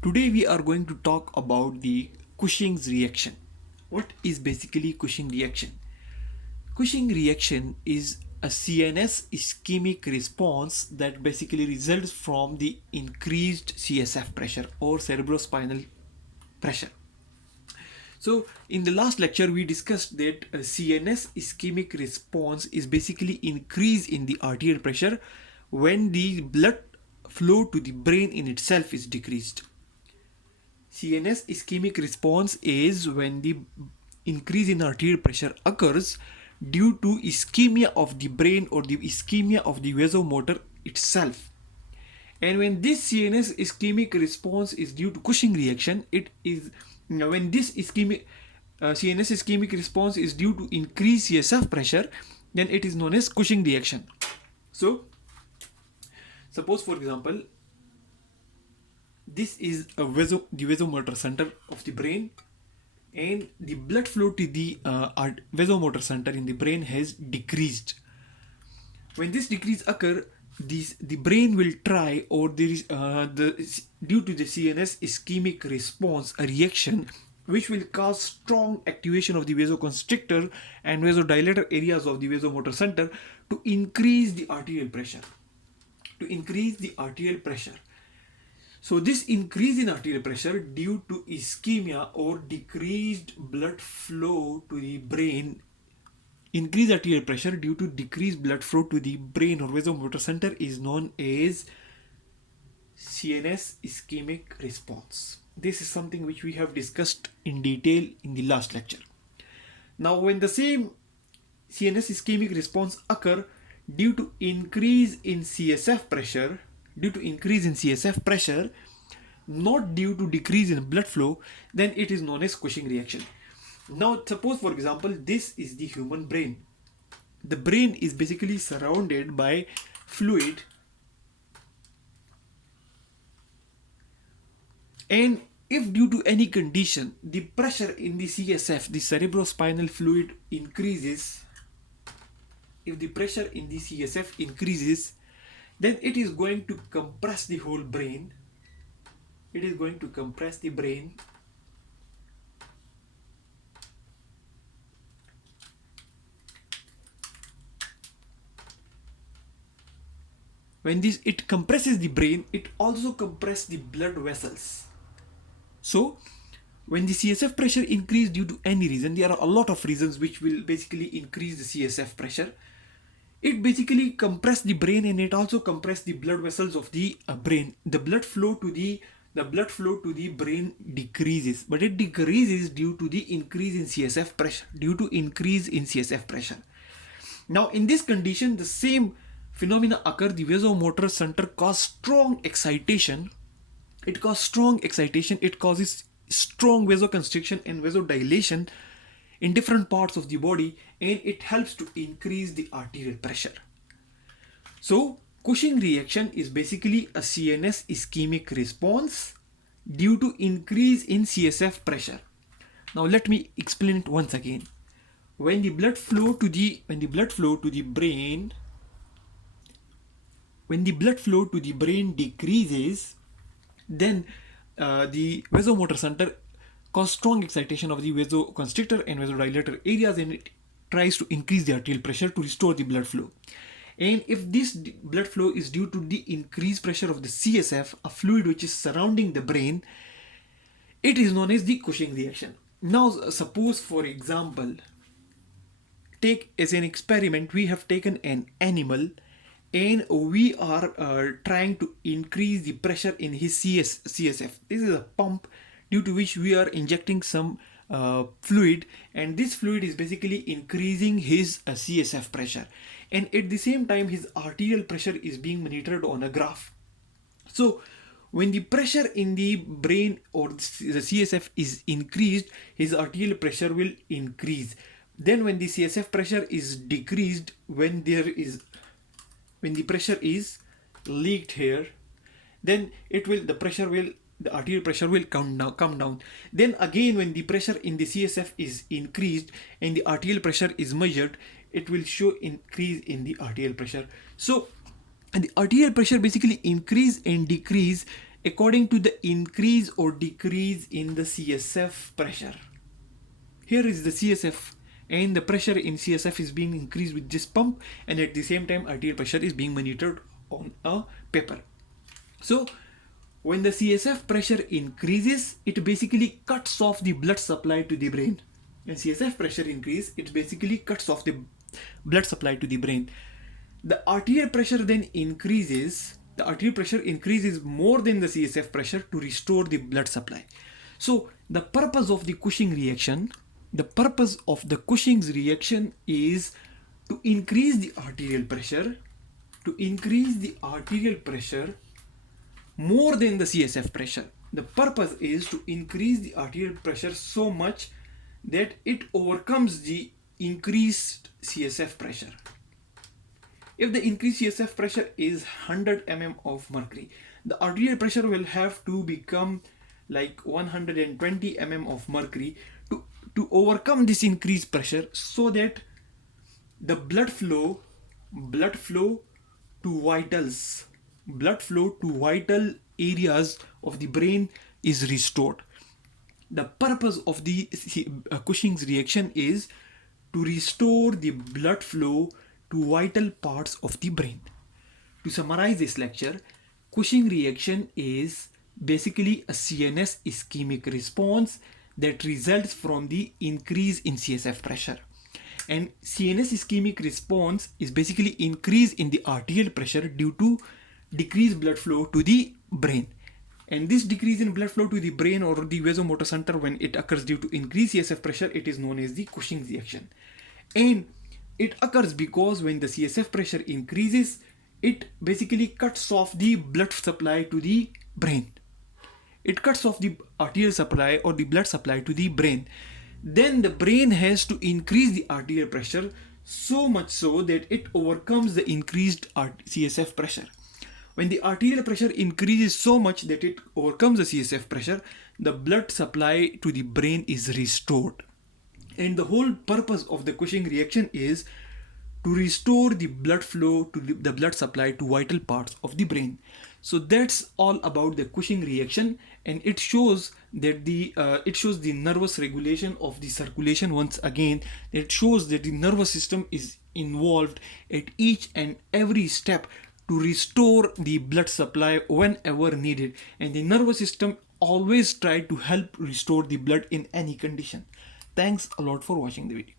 Today we are going to talk about the Cushing's reaction. What is basically Cushing reaction? Cushing reaction is a CNS ischemic response that basically results from the increased CSF pressure or cerebrospinal pressure. So, in the last lecture, we discussed that a CNS ischemic response is basically increase in the arterial pressure when the blood flow to the brain in itself is decreased. CNS ischemic response is when the increase in arterial pressure occurs due to ischemia of the brain or the ischemia of the vasomotor itself. And when this CNS ischemic response is due to Cushing reaction, it is when this CNS ischemic response is due to increased CSF pressure, then it is known as Cushing reaction. So, suppose for example, this is the vasomotor center of the brain, and the blood flow to the vasomotor center in the brain has decreased. When this decrease occur, the brain will try, or there is due to the CNS ischemic response, a reaction which will cause strong activation of the vasoconstrictor and vasodilator areas of the vasomotor center to increase the arterial pressure. So this increase in arterial pressure due to ischemia or decreased blood flow to the brain, increased arterial pressure due to decreased blood flow to the brain or vasomotor center is known as CNS ischemic response. This is something which we have discussed in detail in the last lecture. Now, when the same CNS ischemic response occur due to increase in CSF pressure, not due to decrease in blood flow, then it is known as Cushing reaction. Now, suppose for example, this is the human brain. The brain is basically surrounded by fluid, and if due to any condition the pressure in the CSF, the cerebrospinal fluid increases, if the pressure in the CSF increases, then it is going to compress the whole brain. It is going to compress the brain. When it compresses the brain, it also compresses the blood vessels. So, when the CSF pressure increases due to any reason, there are a lot of reasons which will basically increase the CSF pressure. It basically compresses the brain, and it also compresses the blood vessels of the brain. The blood flow to the brain decreases, but it decreases due to the increase in CSF pressure. Now, in this condition, the same phenomena occur. The vasomotor center causes strong excitation. It causes strong vasoconstriction and vasodilation in different parts of the body, and it helps to increase the arterial pressure. So, Cushing reaction is basically a CNS ischemic response due to increase in CSF pressure. Now, let me explain it once again. When the blood flow to the brain decreases, then the vasomotor center cause strong excitation of the vasoconstrictor and vasodilator areas, and it tries to increase the arterial pressure to restore the blood flow. And if this blood flow is due to the increased pressure of the CSF, a fluid which is surrounding the brain, it is known as the Cushing reaction. Now, suppose for example, take as an experiment, we have taken an animal and we are trying to increase the pressure in his CSF. This is a pump due to which we are injecting some fluid, and this fluid is basically increasing his CSF pressure, and at the same time his arterial pressure is being monitored on a graph. So when the pressure in the brain or the CSF is increased, his arterial pressure will increase. Then when the CSF pressure is decreased, when the pressure is leaked here, then the arterial pressure will come down. Then again, when the pressure in the CSF is increased and the arterial pressure is measured, it will show increase in the arterial pressure. So, and the arterial pressure basically increase and decrease according to the increase or decrease in the CSF pressure. Here is the CSF, and the pressure in CSF is being increased with this pump, and at the same time arterial pressure is being monitored on a paper. So when the CSF pressure increases, it basically cuts off the blood supply to the brain. When CSF pressure increase, it basically cuts off the blood supply to the brain. The arterial pressure then increases. The arterial pressure increases more than the CSF pressure to restore the blood supply. So the purpose of the Cushing reaction, is to increase the arterial pressure, more than the CSF pressure. The purpose is to increase the arterial pressure so much that it overcomes the increased CSF pressure. If the increased CSF pressure is 100 mm of mercury, the arterial pressure will have to become like 120 mm of mercury to overcome this increased pressure, so that the blood flow to vital areas of the brain is restored. The purpose of the Cushing's reaction is to restore the blood flow to vital parts of the brain. To summarize this lecture, Cushing reaction is basically a CNS ischemic response that results from the increase in CSF pressure. And CNS ischemic response is basically increase in the arterial pressure due to decreased blood flow to the brain. And this decrease in blood flow to the brain or the vasomotor center, when it occurs due to increased CSF pressure, it is known as the Cushing reaction. And it occurs because when the CSF pressure increases, it basically cuts off the blood supply to the brain. It cuts off the arterial supply or the blood supply to the brain. Then the brain has to increase the arterial pressure so much so that it overcomes the increased CSF pressure. When the arterial pressure increases so much that it overcomes the CSF pressure, the blood supply to the brain is restored. And the whole purpose of the Cushing reaction is to restore the blood flow to the blood supply to vital parts of the brain. So that's all about the Cushing reaction, and it shows that the nervous regulation of the circulation. Once again, it shows that the nervous system is involved at each and every step to restore the blood supply whenever needed, and the nervous system always try to help restore the blood in any condition. Thanks a lot for watching the video.